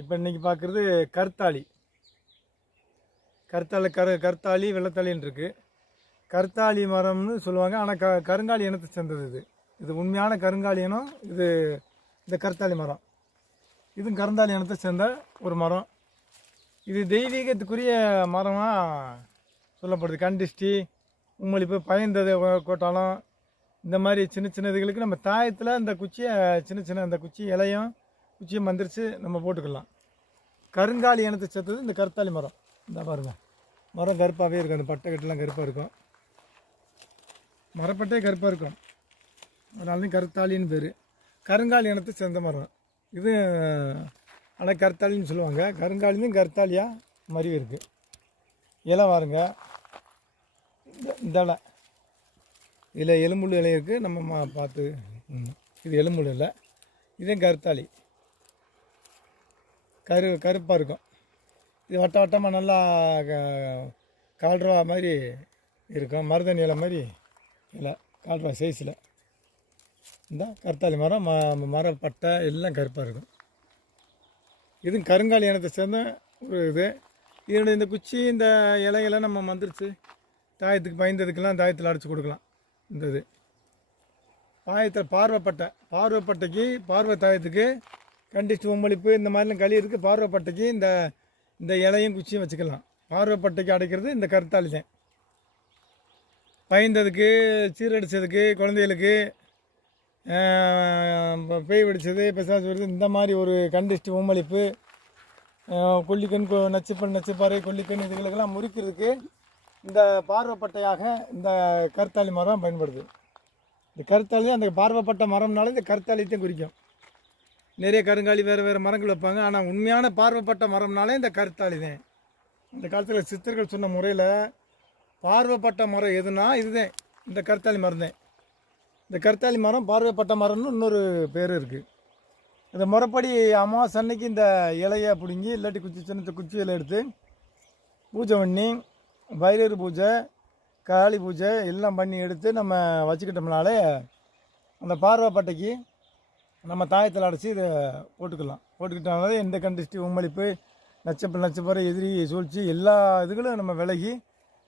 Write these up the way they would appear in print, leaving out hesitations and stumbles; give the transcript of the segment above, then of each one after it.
இப்போ இன்றைக்கி பார்க்குறது கருத்தாளி. கருத்தாளி வெள்ளத்தாளின்னு இருக்குது. கருத்தாளி மரம்னு சொல்லுவாங்க. ஆனால் கருங்காலி இனத்தை சேர்ந்தது இது. இது உண்மையான கருங்காலி இனம். இது இந்த கருத்தாளி மரம் இதுவும் கருந்தாளி இனத்தை சேர்ந்த ஒரு மரம். இது தெய்வீகத்துக்குரிய மரமாக சொல்லப்படுது. கண்டிஷ்டி, உம்மளிப்பு, பயந்தது கோட்டாலம், இந்த மாதிரி சின்ன சின்ன இதுகளுக்கு நம்ம தாயத்தில் இந்த குச்சியை சின்ன அந்த குச்சி இலையும் குச்சியை மந்திரிச்சு நம்ம போட்டுக்கலாம். கருங்காலி இனத்தை சேர்த்தது இந்த கருத்தாளி மரம். இந்த பாருங்க, மரம் கருப்பாகவே இருக்கும். அந்த பட்டை கட்டெல்லாம் கருப்பாக இருக்கும். மரப்பட்டே கருப்பாக இருக்கும். அதனால கருத்தாளின்னு பேர். கருங்காலி இனத்தை சேர்ந்த மரம் இது. ஆனால் கருத்தாளின்னு சொல்லுவாங்க. கருங்காலியும் கருத்தாளியாக மருவி இருக்குது. இலை பாருங்க, இந்த இலை இதில் எலும்புள்ள இலை இருக்குது. நம்ம பார்த்து இது எலும்புள்ள இல்லை. இதே கருத்தாளி கருப்பாக இருக்கும். இது வட்ட வட்டமாக நல்லா கால்ரூவா மாதிரி இருக்கும். மருதணி இலை மாதிரி இல்லை, கால்ரூவா சைஸில். இந்த கருத்தாளி மரம் மரப்பட்டை எல்லாம் கருப்பாக இருக்கும். இதுவும் கருங்காலி இனத்தை சேர்ந்த ஒரு இது. இதனுடைய இந்த குச்சி இந்த இலையெல்லாம் நம்ம மந்திரிச்சு தாயத்துக்கு பயந்ததுக்கெல்லாம் தாயத்தில் அடித்து கொடுக்கலாம். இந்த இது தாயத்தில் பார்வைப்பட்டைக்கு பார்வை தாயத்துக்கு கண்டிஷ்டி உம்மளிப்பு இந்த மாதிரிலாம் களி இருக்குது. பார்வைப்பட்டைக்கு இந்த இலையும் குச்சியும் வச்சுக்கலாம். பார்வைப்பட்டைக்கு அடைக்கிறது இந்த கருத்தாளி தான். பயந்ததுக்கு, சீரடிச்சதுக்கு, குழந்தைகளுக்கு, பேய் வெடிச்சது, பிசாசு வருது, இந்த மாதிரி ஒரு கண்டிஷ்டி உம்மளிப்பு, கொல்லிக்கண், நச்சுப்பாறை, கொல்லிக்கண் இதுகளுக்கெல்லாம் முறிக்கிறதுக்கு இந்த பார்வைப்பட்டையாக இந்த கருத்தாளி மரம் பயன்படுது. இந்த கருத்தாளி அந்த பார்வைப்பட்ட மரம்னால இந்த கருத்தாளியத்தையும் குறிக்கும். நிறைய கருங்காலி வேறு மரங்கள் வைப்பாங்க. ஆனால் உண்மையான பார்வைப்பட்ட மரம்னாலே இந்த கருத்தாளி தான். இந்த காலத்தில் சித்தர்கள் சொன்ன முறையில் பார்வைப்பட்ட மரம் எதுனா இதுதான், இந்த கருத்தாளி மரம் தான். இந்த கருத்தாளி மரம் பார்வைப்பட்ட மரம்னு இன்னொரு பேர் இருக்குது. இந்த முறைப்படி அமாவாசை அன்னைக்கு இந்த இலையை பிடுங்கி இல்லாட்டி சின்ன குச்சி இலை எடுத்து பூஜை பண்ணி பைரவர் பூஜை, காளி பூஜை எல்லாம் பண்ணி எடுத்து நம்ம வச்சுக்கிட்டோம்னாலே அந்த பார்வைப்பட்டைக்கு நம்ம தாயத்தில் அடைச்சி இதை போட்டுக்கிட்டோம்னாலே எந்த கண்டிஷ்டி உம்மளிப்பு, நச்சப்பாறை, எதிரி சூழ்ச்சி எல்லா இதுகளும் நம்ம விலகி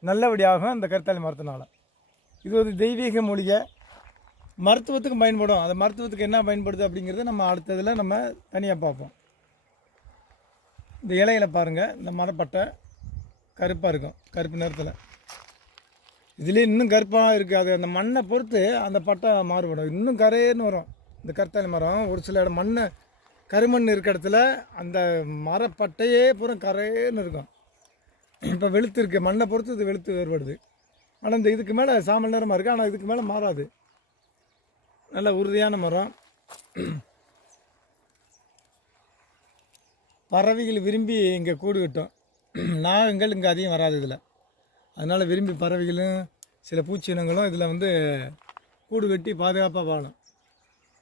நல்லபடியாகும் இந்த கருத்தாளி மரத்தினால. இது ஒரு தெய்வீக மூலிகை, மருத்துவத்துக்கும் பயன்படும். அந்த மருத்துவத்துக்கு என்ன பயன்படுது அப்படிங்கிறத நம்ம அடுத்ததில் நம்ம தனியாக பார்ப்போம். இந்த இலையில பாருங்கள், இந்த மரப்பட்டை கருப்பாக இருக்கும், கருப்பு நிறத்தில். இதுலேயே இன்னும் கருப்பாக இருக்குது. அது அந்த மண்ணை பொறுத்து அந்த பட்டை மாறுபடும். இன்னும் கரையேன்னு வரும். இந்த கருத்தாளி மரம் ஒரு சில இடம் கருமண் இருக்க இடத்துல அந்த மரப்பட்டையே பூரா கரையேன்னு இருக்கும். இப்போ வெளுத்து இருக்குது, மண்ணை பொறுத்து இது வெளுத்து வேறுபடுது. ஆனால் இந்த இதுக்கு மேலே சாம்பல் நேரமாக இருக்குது. ஆனால் இதுக்கு மேலே மாறாது. நல்ல உறுதியான மரம். பறவைகள் விரும்பி இங்கே கூடு கட்டும். நாகங்கள் இங்கே அதிகம் வராது இதில். அதனால் விரும்பி பறவைகளும் சில பூச்சி இனங்களும் இதில் கூடு கட்டி பாதுகாப்பாக வாழும்.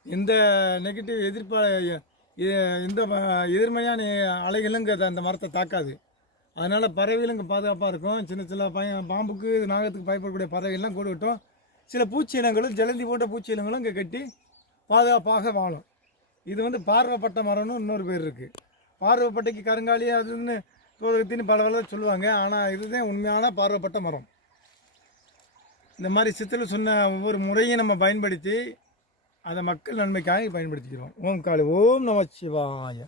எந்த நெகட்டிவ் இந்த எதிர்மையான அலைகளும் இங்கே அந்த மரத்தை தாக்காது. அதனால் பறவைகளும் இங்கே பாதுகாப்பாக இருக்கும். சின்ன பாம்புக்கு, நாகத்துக்கு பயப்படக்கூடிய பறவைகள்லாம் கூடு கட்டும். சில பூச்சி இனங்களும் ஜலந்தி போன்ற பூச்சி இனங்களும் இங்கே கட்டி பாதுகாப்பாக வாழும். இது பார்வைப்பட்ட மரம்னு இன்னொரு பேர் இருக்குது. பார்வைப்பட்டைக்கு கருங்காலி அதுன்னு தோலகத்தின்னு பல சொல்லுவாங்க. ஆனால் இதுதான் உண்மையான பார்வைப்பட்ட மரம். இந்த மாதிரி சித்தர்கள் சொன்ன ஒவ்வொரு முறையும் நம்ம பயன்படுத்தி அதை மக்கள் நன்மைக்காக பயன்படுத்திக்கிறோம். ஓம் நமச்சிவாய.